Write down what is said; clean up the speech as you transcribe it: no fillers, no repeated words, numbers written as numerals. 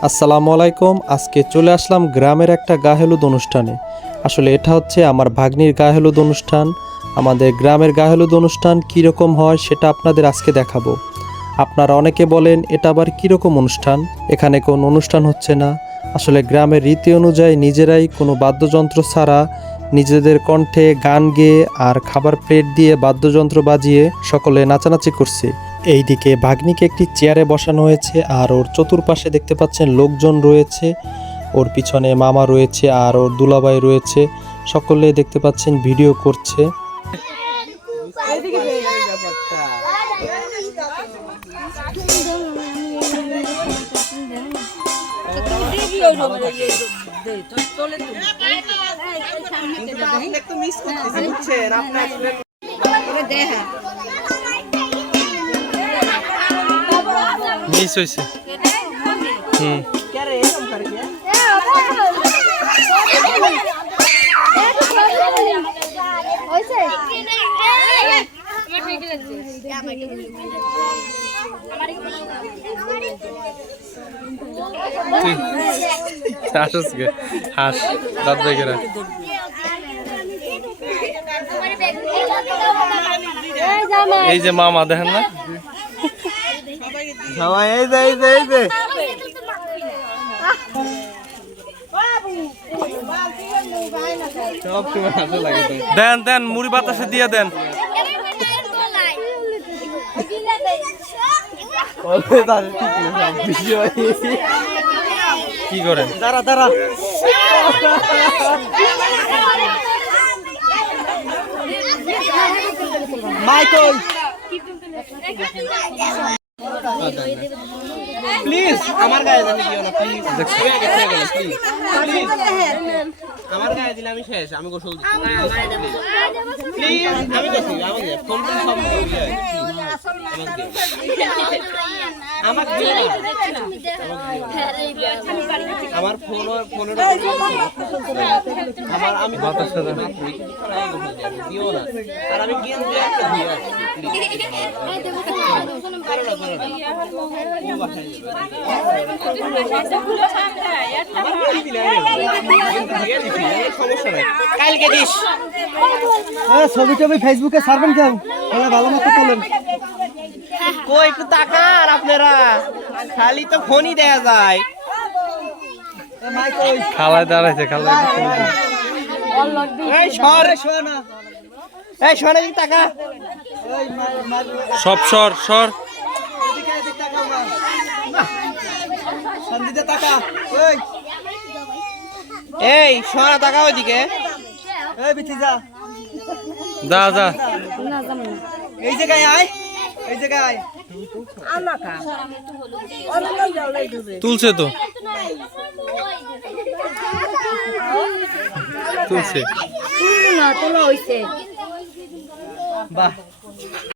আসসালামু আলাইকুম। আজকে চলে আসলাম গ্রামের একটা গায়ে-হলুদ অনুষ্ঠানে। আসলে এটা হচ্ছে আমার ভাগ্নির গায়ে-হলুদ অনুষ্ঠান। আমাদের গ্রামের গায়ে-হলুদ অনুষ্ঠান কীরকম হয় সেটা আপনাদের আজকে দেখাবো। আপনারা অনেকে বলেন এটা আবার কীরকম অনুষ্ঠান, এখানে কোনো অনুষ্ঠান হচ্ছে না। আসলে গ্রামের রীতি অনুযায়ী নিজেরাই কোনো বাদ্যযন্ত্র ছাড়া নিজেদের কণ্ঠে গান গেয়ে আর খাবার প্লেট দিয়ে বাদ্যযন্ত্র বাজিয়ে সকলে নাচানাচি করছে। এইদিকে ভাগ্নিকে একটি চেয়ারে বসানো হয়েছে আর ওর চতুর্পাশে দেখতে পাচ্ছেন লোকজন রয়েছে, ওর পিছনে মামা রয়েছে আর ওর দুলাভাই রয়েছে। সকলে দেখতে পাচ্ছেন ভিডিও করছে। মিস হয়েছে। হাস দাঁত বেগেরা এই যে মামা দেখেন না, দেন দেন মুড়ি বাতাসে দিয়ে দেন। কি করেন? দাঁড়া দাঁড়া মাইকেল প্লিজ আমার গায়ে জানি দিও না প্লিজ। প্লিজ আমার গায়ে দিলে আমি শেষ, আমি গোসল দিই প্লিজ। আমি গেছি আমাকে ফোন সব আমাকে আমার ফোনের আমার আমি দিও না আর আমি গিয়ে একটা দিয়ে সমস্যা নাই, কালকে দিস। ছবি টবি ফেসবুকে ছাড়বেন কেউ? ভালো মতো তোলেন। কই একটু তাকান আপনারা, খালি তো ফোনই দেয়া যায়। খালায় দাঁড়াইছে, খালায় এই সর না, এই সর এদিকে তাকা, সব সর সর সন্দিতে তাকা, এই সরা তাকা ওইদিকে, এই বিথি যা যা যা এই জায়গায় আয়, এই জায়গায় আয়। তুলছে তো তুলছে, বাহ।